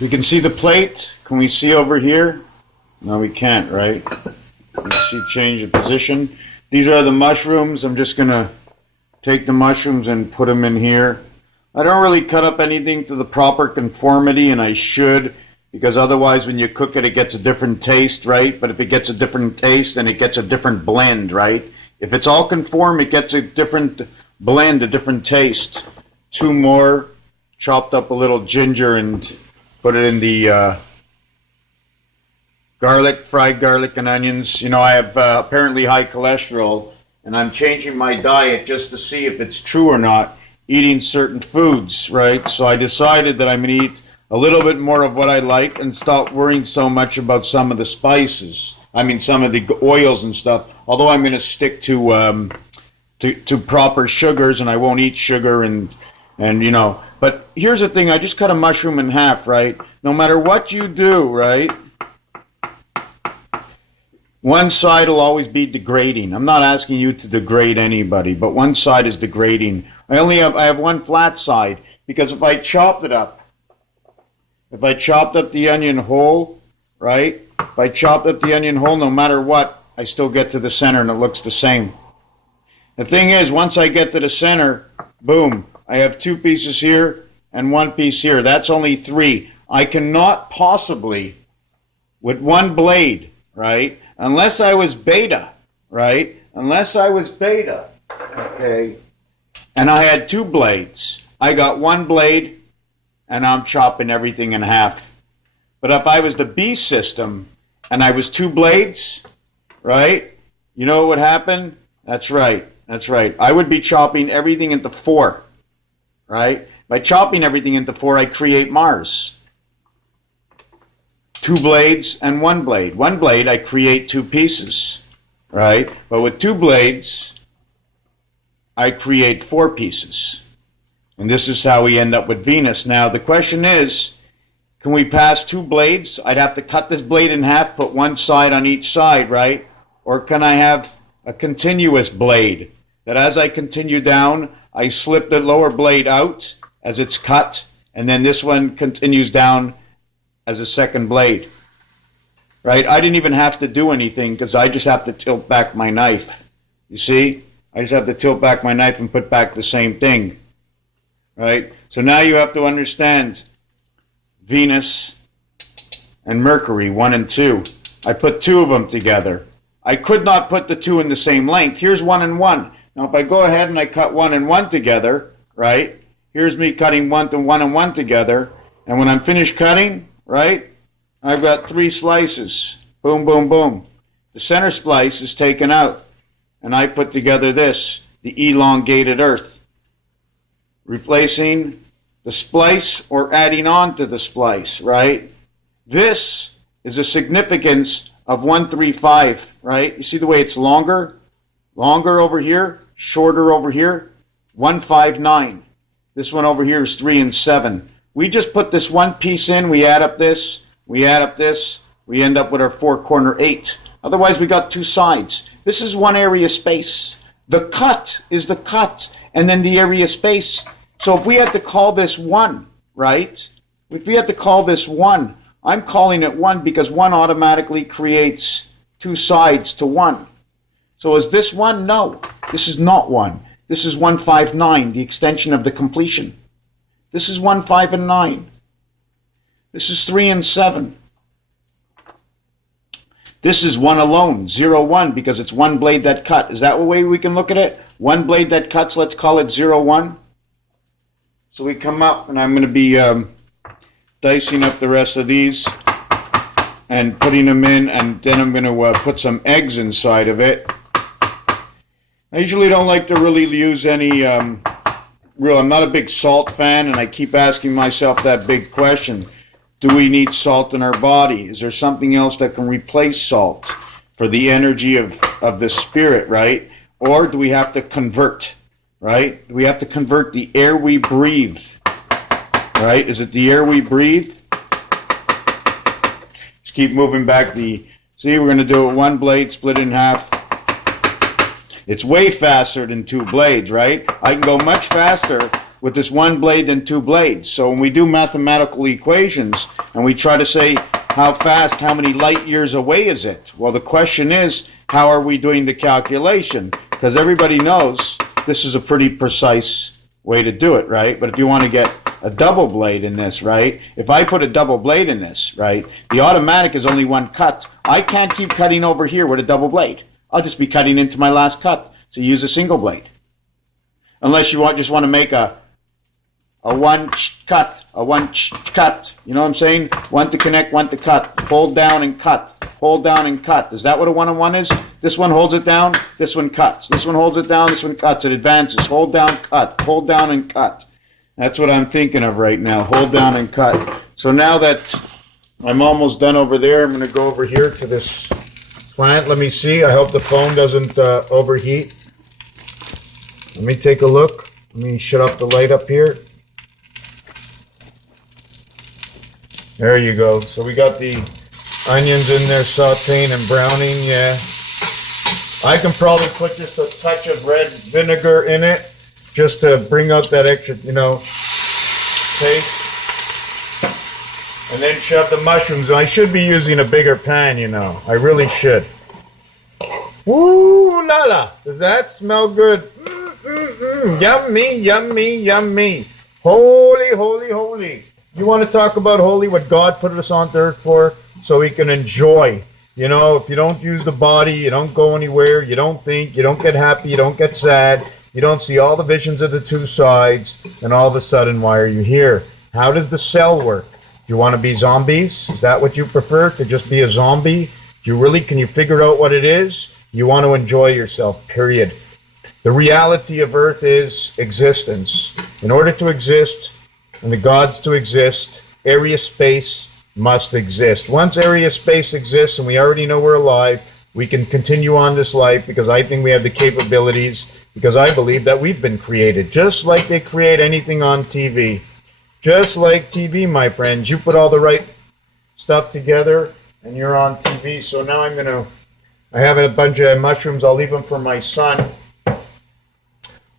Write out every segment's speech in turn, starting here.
We can see the plate. Can we see over here? No, we can't, right? Let's see, change the position. These are the mushrooms. I'm just going to take the mushrooms and put them in here. I don't really cut up anything to the proper conformity, and I should, because otherwise when you cook it, it gets a different taste, right? But if it gets a different taste, then it gets a different blend, right? If it's all conform, it gets a different blend, a different taste. Two more, chopped up a little ginger and put it in the garlic, fried garlic and onions. You know, I have apparently high cholesterol, and I'm changing my diet just to see if it's true or not, eating certain foods, right? So I decided that I'm going to eat a little bit more of what I like and stop worrying so much about some of the spices. I mean, some of the oils and stuff. Although I'm going to stick to proper sugars, and I won't eat sugar and you know. But here's the thing: I just cut a mushroom in half, right? No matter what you do, right? One side will always be degrading. I'm not asking you to degrade anybody, but one side is degrading. I have one flat side, because if I chopped up the onion whole, right? If I chopped up the onion whole, no matter what, I still get to the center and it looks the same. The thing is, once I get to the center, boom, I have two pieces here and one piece here. That's only three. I cannot possibly, with one blade, right? Unless I was beta, right? Unless I was beta, okay? And I had two blades. I got one blade, and I'm chopping everything in half. But if I was the B system, and I was two blades, right? You know what would happen? That's right. That's right. I would be chopping everything into four, right? By chopping everything into four, I create Mars. Two blades and one blade. One blade, I create two pieces, right? But with two blades, I create four pieces. And this is how we end up with Venus. Now, the question is, can we pass two blades? I'd have to cut this blade in half, put one side on each side, right? Or can I have a continuous blade that as I continue down, I slip the lower blade out as it's cut, and then this one continues down as a second blade, right? I didn't even have to do anything because I just have to tilt back my knife. You see? I just have to tilt back my knife and put back the same thing, right? So now you have to understand Venus and Mercury, 1 and 2. I put two of them together. I could not put the two in the same length. Here's 1 and 1. Now if I go ahead and I cut 1 and 1 together, right? Here's me cutting 1 to 1 and 1 together. And when I'm finished cutting, right, I've got three slices. Boom, boom, boom. The center splice is taken out. And I put together this, the elongated earth, replacing the splice or adding on to the splice, right? This is a significance of 135, right? You see the way it's longer? Longer over here, shorter over here, 159. This one over here is 3 and 7. We just put this one piece in, we add up this, we add up this, we end up with our 4-corner 8. Otherwise, we got two sides. This is one area space. The cut is the cut, and then the area space. So if we had to call this 1, right? If we had to call this 1, I'm calling it 1 because 1 automatically creates two sides to 1. So is this 1? No, this is not 1. This is 159, the extension of the completion. This is 1, 5, and 9. This is 3 and 7. This is 1 alone, 0, 1, because it's one blade that cut. Is that the way we can look at it? One blade that cuts, let's call it 0, 1. So we come up, and I'm going to be dicing up the rest of these and putting them in, and then I'm going to put some eggs inside of it. I usually don't like to really use any I'm not a big salt fan, and I keep asking myself that big question. Do we need salt in our body? Is there something else that can replace salt for the energy of the spirit, right? Or do we have to convert, right? Do we have to convert the air we breathe, right? Is it the air we breathe? Just keep moving back see, we're going to do it one blade, split it in half. It's way faster than two blades, right? I can go much faster with this one blade than two blades. So when we do mathematical equations and we try to say how fast, how many light years away is it? Well, the question is, how are we doing the calculation? Because everybody knows this is a pretty precise way to do it, right? But if you want to get a double blade in this, right? If I put a double blade in this, right, the automatic is only one cut. I can't keep cutting over here with a double blade. I'll just be cutting into my last cut. So use a single blade. Unless you just want to make a one cut, a one cut. You know what I'm saying? One to connect, one to cut. Hold down and cut. Hold down and cut. Is that what a one-on-one is? This one holds it down, this one cuts. This one holds it down, this one cuts. It advances. Hold down, cut. Hold down and cut. That's what I'm thinking of right now. Hold down and cut. So now that I'm almost done over there, I'm going to go over here to this plant. Let me see. I hope the phone doesn't overheat. Let me take a look. Let me shut off the light up here. There you go. So we got the onions in there sauteing and browning. Yeah. I can probably put just a touch of red vinegar in it just to bring out that extra, taste. And then shove the mushrooms. I should be using a bigger pan, I really should. Woo la la. Does that smell good? Yummy, yummy, yummy. Holy, holy, holy. You want to talk about holy, what God put us on earth for, so we can enjoy. If you don't use the body, you don't go anywhere, you don't think, you don't get happy, you don't get sad, you don't see all the visions of the two sides, and all of a sudden, why are you here? How does the cell work? Do you want to be zombies? Is that what you prefer, to just be a zombie? Can you figure out what it is? You want to enjoy yourself, period. The reality of earth is existence. In order to exist, and the gods to exist, area space must exist. Once area space exists and we already know we're alive, we can continue on this life because I think we have the capabilities, because I believe that we've been created. Just like they create anything on TV. Just like TV, my friends. You put all the right stuff together and you're on TV. So now I have a bunch of mushrooms. I'll leave them for my son.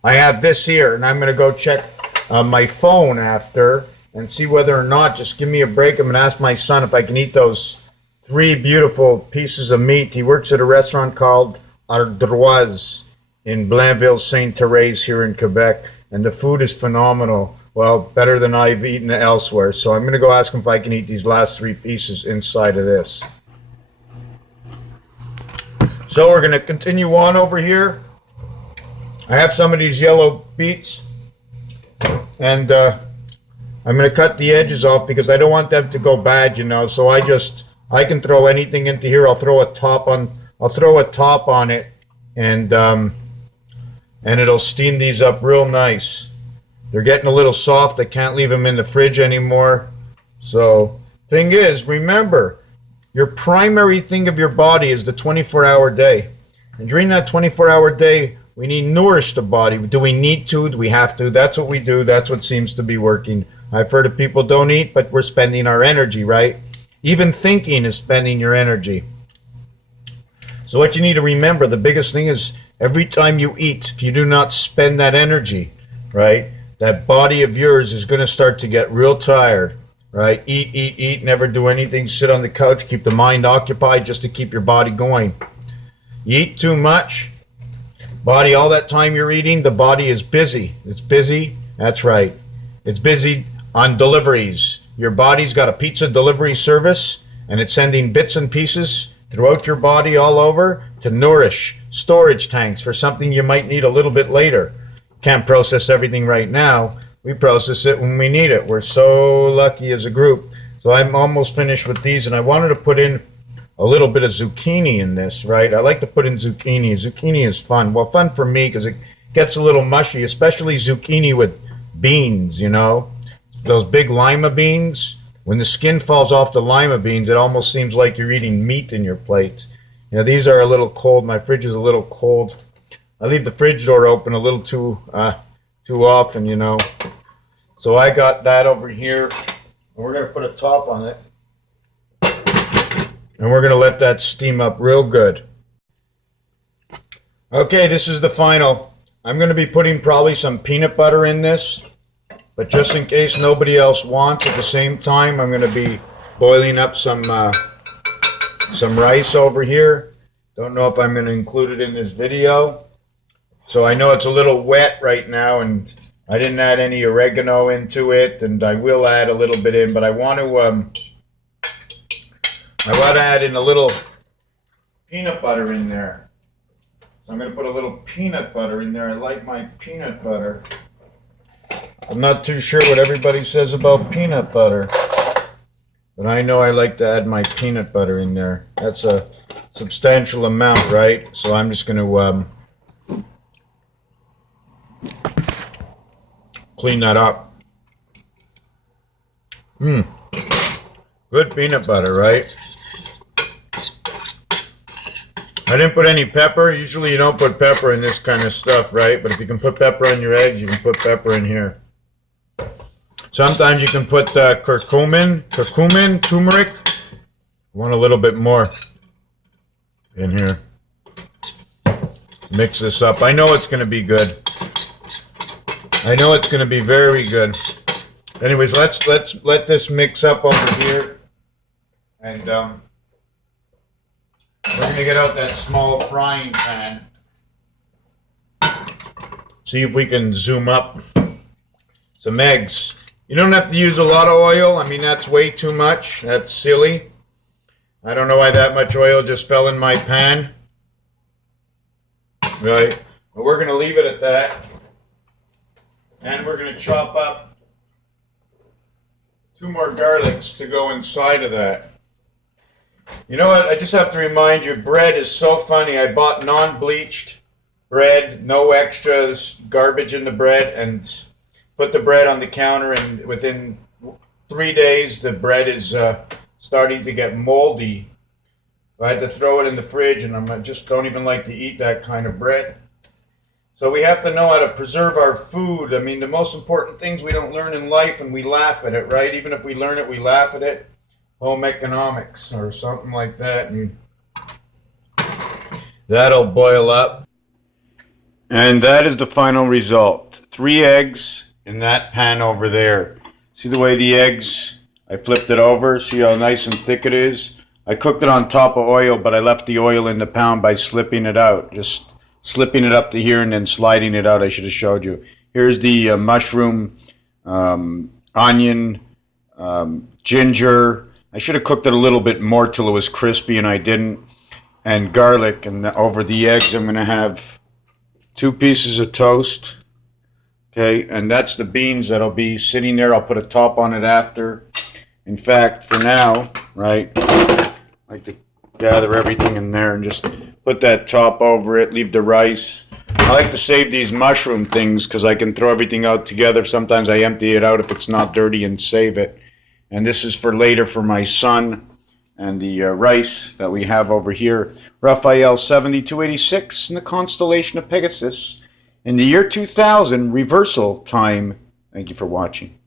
I have this here and I'm going to go check my phone after and see whether or not, just give me a break. I'm going to ask my son if I can eat those 3 beautiful pieces of meat. He works at a restaurant called Ardroise in Blainville, Sainte Therese here in Quebec, and the food is phenomenal. Well, better than I've eaten elsewhere. So I'm going to go ask him if I can eat these last 3 pieces inside of this. So we're going to continue on over here. I have some of these yellow beets, and I'm going to cut the edges off because I don't want them to go bad, So I can throw anything into here. I'll throw a top on it, and it'll steam these up real nice. They're getting a little soft. I can't leave them in the fridge anymore. So, thing is, remember, your primary thing of your body is the 24-hour day. And during that 24-hour day, we need to nourish the body. Do we need to? Do we have to? That's what we do. That's what seems to be working. I've heard of people don't eat, but we're spending our energy, right? Even thinking is spending your energy. So what you need to remember, the biggest thing is every time you eat, if you do not spend that energy, right, that body of yours is going to start to get real tired, right? Eat, never do anything, sit on the couch, keep the mind occupied just to keep your body going. You eat too much, body, all that time you're eating, the body is busy. It's busy, that's right. It's busy on deliveries. Your body's got a pizza delivery service, and it's sending bits and pieces throughout your body all over to nourish storage tanks for something you might need a little bit later. Can't process everything right now. We process it when we need it. We're so lucky as a group. So I'm almost finished with these, and I wanted to put in a little bit of zucchini in this, right? I like to put in zucchini. Zucchini is fun. Well, fun for me because it gets a little mushy, especially zucchini with beans, Those big lima beans, when the skin falls off the lima beans, it almost seems like you're eating meat in your plate. These are a little cold. My fridge is a little cold. I leave the fridge door open a little too often, So I got that over here, and we're going to put a top on it. And we're going to let that steam up real good. Okay, this is the final. I'm going to be putting probably some peanut butter in this. But just in case nobody else wants, at the same time, I'm going to be boiling up some rice over here. Don't know if I'm going to include it in this video. So I know it's a little wet right now, and I didn't add any oregano into it, and I will add a little bit in, but I want to add in a little peanut butter in there. So I'm going to put a little peanut butter in there. I like my peanut butter. I'm not too sure what everybody says about peanut butter, but I know I like to add my peanut butter in there. That's a substantial amount, right? So I'm just going to clean that up. Good peanut butter, right? I didn't put any pepper. Usually you don't put pepper in this kind of stuff, right? But if you can put pepper on your eggs, you can put pepper in here. Sometimes you can put curcumin, turmeric. I want a little bit more in here. Mix this up. I know it's going to be good. I know it's going to be very good. Anyways, let's let this mix up over here, and we're going to get out that small frying pan. See if we can zoom up some eggs. You don't have to use a lot of oil. I mean, that's way too much. That's silly. I don't know why that much oil just fell in my pan. Right? But we're going to leave it at that. And we're going to chop up 2 more garlics to go inside of that. You know what? I just have to remind you, bread is so funny. I bought non-bleached bread, no extra garbage in the bread, and put the bread on the counter, and within 3 days the bread is starting to get moldy. So I had to throw it in the fridge, and I just don't even like to eat that kind of bread. So we have to know how to preserve our food. I mean, the most important things we don't learn in life, and we laugh at it, right? Even if we learn it, we laugh at it. Home economics or something like that, and that'll boil up. And that is the final result. 3 eggs in that pan over there. See the way the eggs, I flipped it over. See how nice and thick it is? I cooked it on top of oil, but I left the oil in the pan by slipping it out. Just slipping it up to here and then sliding it out. I should have showed you. Here's the mushroom, onion, ginger. I should have cooked it a little bit more till it was crispy, and I didn't. And garlic. And over the eggs, I'm going to have 2 pieces of toast. Okay, and that's the beans that'll be sitting there. I'll put a top on it after. In fact, for now, right, I like to gather everything in there and just put that top over it, leave the rice. I like to save these mushroom things because I can throw everything out together. Sometimes I empty it out if it's not dirty and save it. And this is for later for my son. And the rice that we have over here, Raphael 7286 in the constellation of Pegasus. In the year 2000, reversal time. Thank you for watching.